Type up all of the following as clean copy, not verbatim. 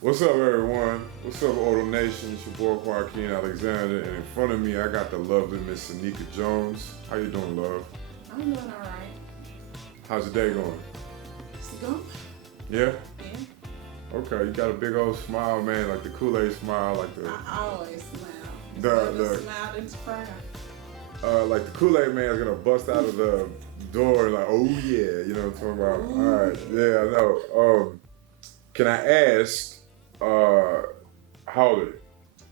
What's up, everyone? What's up, Auto Nation? It's your boy Joaquin Alexander, and in front of me, I got the lovely Miss Saneka Jones. How you doing, love? I'm doing all right. How's your day going? It's good. Yeah. Yeah. Okay. You got a big old smile, man, like the Kool-Aid smile, like I always smile. the Smile in front. like the Kool-Aid man's gonna bust out of the door, like, oh yeah, you know what I'm talking about? Ooh. All right. Yeah, I know. Can I ask, how old are you?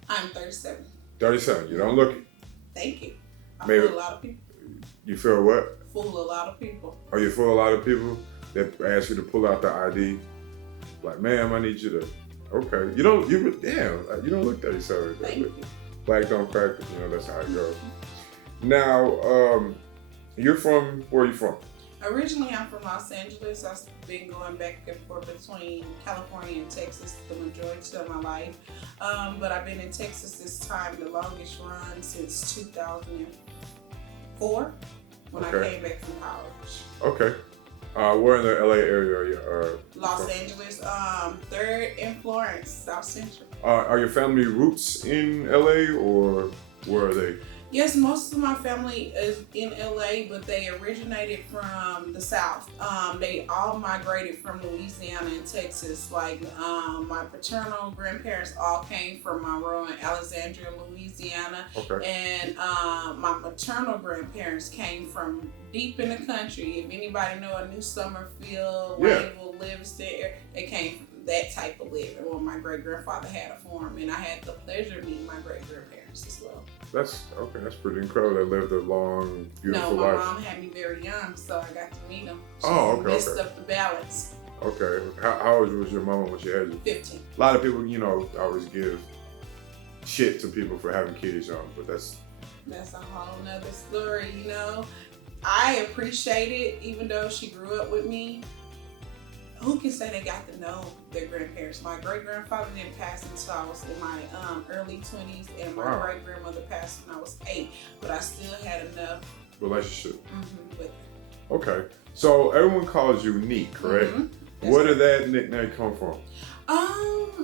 I'm 37. 37. You don't look it. Thank you. I Maybe. fool a lot of people. You feel what? Fool a lot of people. Are you for a lot of people that ask you to pull out the ID? Like, ma'am, I need you to. Okay, you don't look 37. Thank you. Black don't crack, you know that's how it goes. Now, you're from where are you from? Originally, I'm from Los Angeles. I've been going back and forth between California and Texas the majority of my life. But I've been in Texas this time, the longest run since 2004 when I came back from college. Okay. Where in the LA area are you? Los from? Angeles, 3rd and Florence, South Central. Are your family roots in LA or where are they? Yes, most of my family is in LA, but they originated from the South. They all migrated from Louisiana and Texas. Like my paternal grandparents all came from Monroe and Alexandria, Louisiana. Okay. And my maternal grandparents came from deep in the country. If anybody know a New Summerfield, Waynesville, Livingston, they came from that type of living when my great-grandfather had a farm, and I had the pleasure of meeting my great-grandparents as well. That's pretty incredible. They lived a long, beautiful life. No, my mom had me very young, so I got to meet them. She messed up the balance. Okay. How old was your mama when she had you? 15. A lot of people, always give shit to people for having kids young, but that's a whole nother story, I appreciate it, even though she grew up with me. Who can say they got to know their grandparents? My great-grandfather didn't pass until I was in my early 20s, and my great-grandmother passed when I was 8, but I still had enough relationship with her. Okay, so everyone calls you Neek, correct? Mm-hmm. Where did that nickname come from? I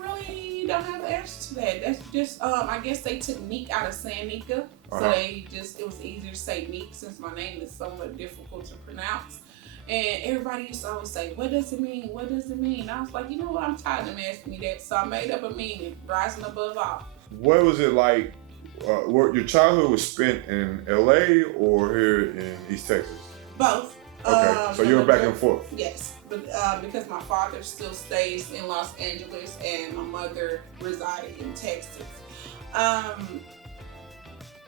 really don't have the answer to that. That's just, I guess they took Neek out of Saneka, so it was easier to say Neek since my name is somewhat difficult to pronounce. And everybody used to always say, what does it mean? What does it mean? I was like, you know what? I'm tired of them asking me that. So I made up a meaning, rising above all. What was it like? What your childhood was spent in LA or here in East Texas? Both. Okay, so you were back and forth? Yes, but because my father still stays in Los Angeles and my mother resided in Texas.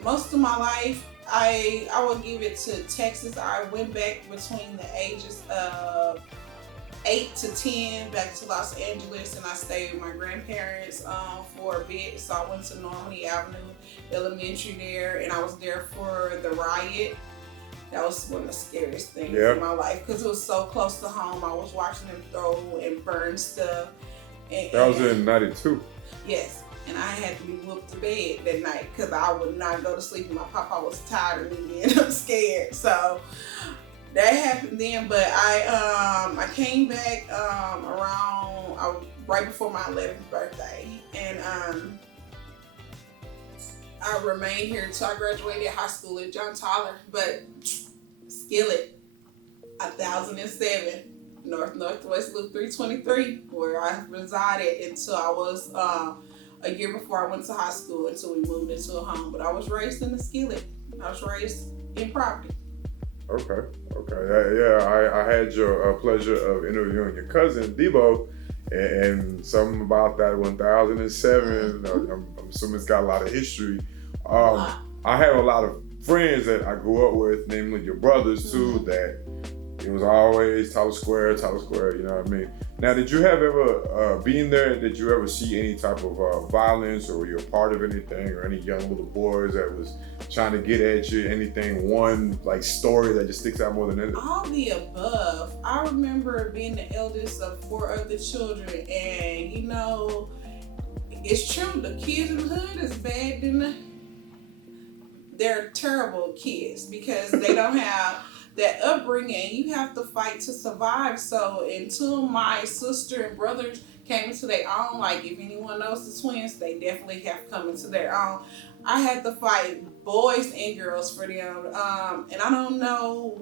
Most of my life, I would give it to Texas. I went back between the ages of 8 to 10 back to Los Angeles, and I stayed with my grandparents for a bit. So I went to Normandy Avenue Elementary there, and I was there for the riot. That was one of the scariest things in my life because it was so close to home. I was watching them throw and burn stuff. That was in 92. Yes. And I had to be whooped to bed that night because I would not go to sleep. And my papa was tired of me being scared. So that happened then. But I came back right before my 11th birthday. And I remained here until I graduated high school at John Tyler. But Skillet, 1007, Northwest Loop 323, where I resided until I was... a year before I went to high school until we moved into a home. But I was raised in the Skillet. I was raised in property. Okay. I had your pleasure of interviewing your cousin, Debo, and something about that 1007. I'm assuming it's got a lot of history. I have a lot of friends that I grew up with, namely your brothers too, that it was always Tyler Square, you know what I mean? Now, did you have ever, being there, did you ever see any type of violence, or were you a part of anything, or any young little boys that was trying to get at you, anything, one like story that just sticks out more than anything? All the above. I remember being the eldest of 4 other children, and it's true, the kids in the hood is bad than they're terrible kids because they don't have that upbringing, you have to fight to survive. So until my sister and brothers came into their own, like if anyone knows the twins, they definitely have come into their own. I had to fight boys and girls for them. And I don't know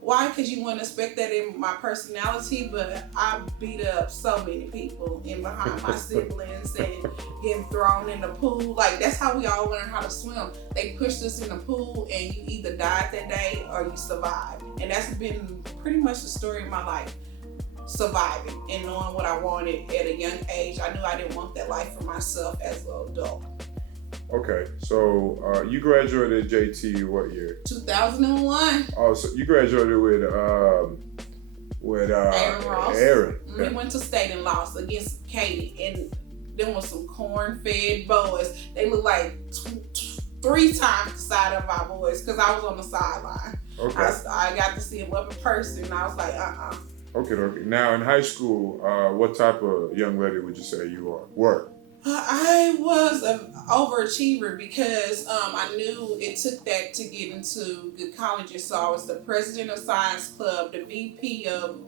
why, because you wouldn't expect that in my personality, but I beat up so many people in behind my siblings and getting thrown in the pool. Like, that's how we all learned how to swim. They pushed us in the pool and you either died that day or you survived. And that's been pretty much the story of my life. Surviving and knowing what I wanted at a young age. I knew I didn't want that life for myself as an adult. Okay, so you graduated JT what year? 2001. Oh, so you graduated with Aaron Ross. Aaron. We went to state and lost against Katie, and there was some corn-fed boys. They looked like 3 times the size of our boys because I was on the sideline. Okay. I got to see him up in person, and I was like, Okay. Now in high school, what type of young lady would you say you were? I was an overachiever because I knew it took that to get into good colleges. So I was the president of Science Club, the VP of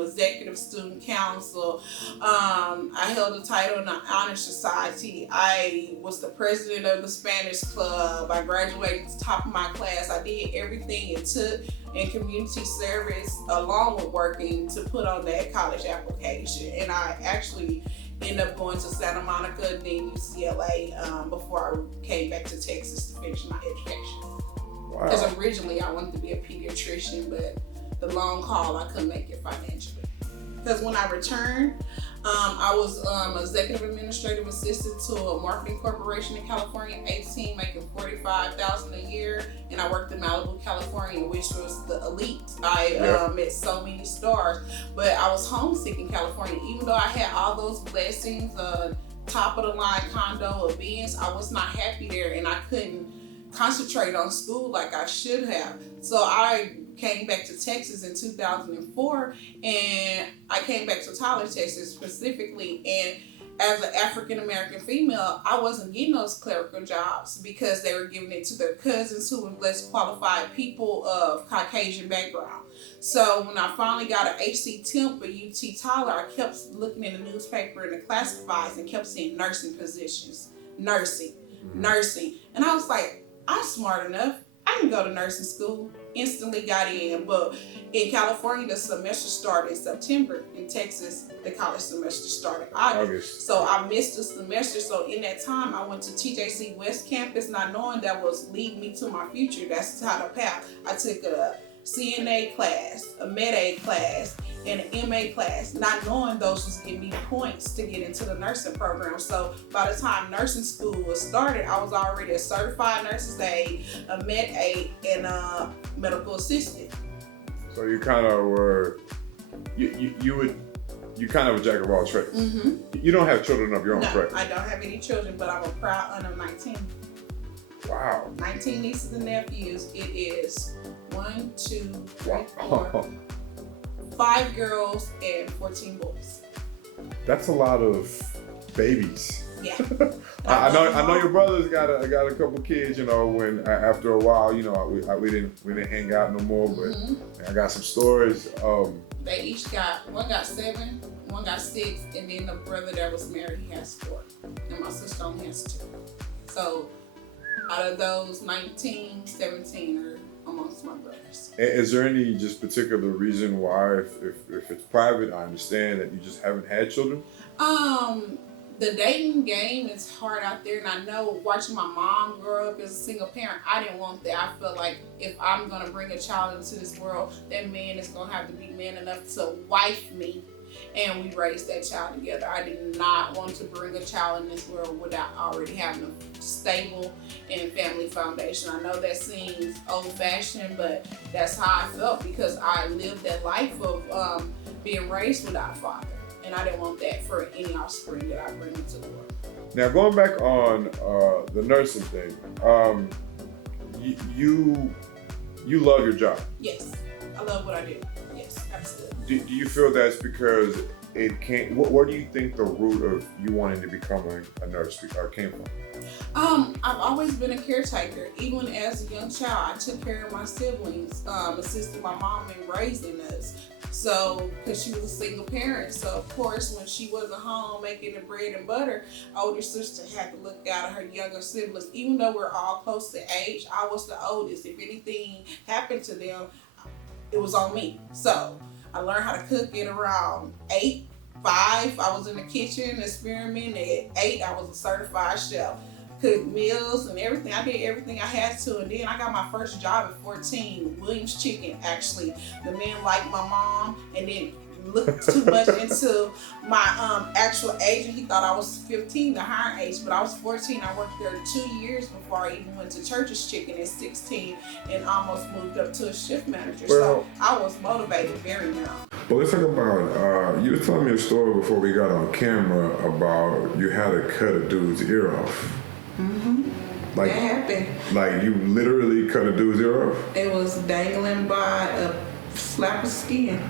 Executive Student Council. I held a title in the Honor Society. I was the president of the Spanish Club. I graduated to the top of my class. I did everything it took in community service along with working to put on that college application. And I actually ended up going to Santa Monica and then UCLA before I came back to Texas to finish my education. Wow. Because originally I wanted to be a pediatrician, but the long haul, I couldn't make it financially. Because when I returned, I was executive administrative assistant to a marketing corporation in California, 18, making $45,000 a year, and I worked in Malibu, California, which was the elite. I met so many stars, but I was homesick in California. Even though I had all those blessings, top of the line condo, a Benz, I was not happy there, and I couldn't concentrate on school like I should have. So I came back to Texas in 2004, and I came back to Tyler, Texas specifically, and as an African American female, I wasn't getting those clerical jobs because they were giving it to their cousins who were less qualified people of Caucasian background. So when I finally got an HC temp at UT Tyler, I kept looking in the newspaper and the classifieds and kept seeing nursing positions, nursing. And I was like, I'm smart enough. I can go to nursing school. Instantly got in, but in California the semester started in September. In Texas the college semester started August. So I missed the semester. So in that time I went to TJC West Campus, not knowing that was leading me to my future. That's how the path. I took a CNA class, a Med-Aid class, and an MA class, not knowing those was giving me points to get into the nursing program. So by the time nursing school was started, I was already a certified nurse's aide, a Med-Aid, and a medical assistant. So you kind of were, you kind of a jack of all trades. Mm-hmm. You don't have children of your own, correct? No, I don't have any children, but I'm a proud aunt of 19. Wow. 19 nieces and nephews. It is 1, 2, 3, Wow. 4, 5 girls and 14 boys. That's a lot of babies. Yeah. I know your brother's got a couple kids. You know, when after a while, you know, we didn't hang out no more. But I got some stories. They each one got 7, one got 6, and then the brother that was married, he has 4, and my sister only has 2. So out of those 19, 17 are amongst my brothers. Is there any just particular reason why, if it's private, I understand that you just haven't had children? The dating game is hard out there, and I know watching my mom grow up as a single parent, I didn't want that. I felt like if I'm gonna bring a child into this world, that man is gonna have to be man enough to wife me, and we raised that child together. I did not want to bring a child in this world without already having a stable and family foundation. I know that seems old-fashioned, but that's how I felt because I lived that life of being raised without a father. And I didn't want that for any offspring that I bring into the world. Now, going back on the nursing thing, you love your job. Yes, I love what I do. Yes, absolutely. Do you feel that's because it came? Where do you think the root of you wanting to become a nurse came from? I've always been a caretaker. Even as a young child, I took care of my siblings, assisted my mom in raising us. So, because she was a single parent, so of course, when she wasn't home making the bread and butter, older sister had to look out of her younger siblings. Even though we're all close to age, I was the oldest. If anything happened to them, it was on me. So, I learned how to cook at around 8, 5. I was in the kitchen experimenting. At 8, I was a certified chef. Cooked meals and everything. I did everything I had to, and then I got my first job at 14, Williams Chicken. Actually, the man liked my mom and didn't look too much into my actual age, and he thought I was 15, the higher age, but I was 14. I worked there 2 years before I even went to Church's Chicken at 16 and almost moved up to a shift manager. So I was motivated very young. Well, let's talk about, you were telling me a story before we got on camera about you had to cut a dude's ear off. Mm-hmm. Like, that happened. Like you literally cut a dude's ear off? It was dangling by a flap of skin.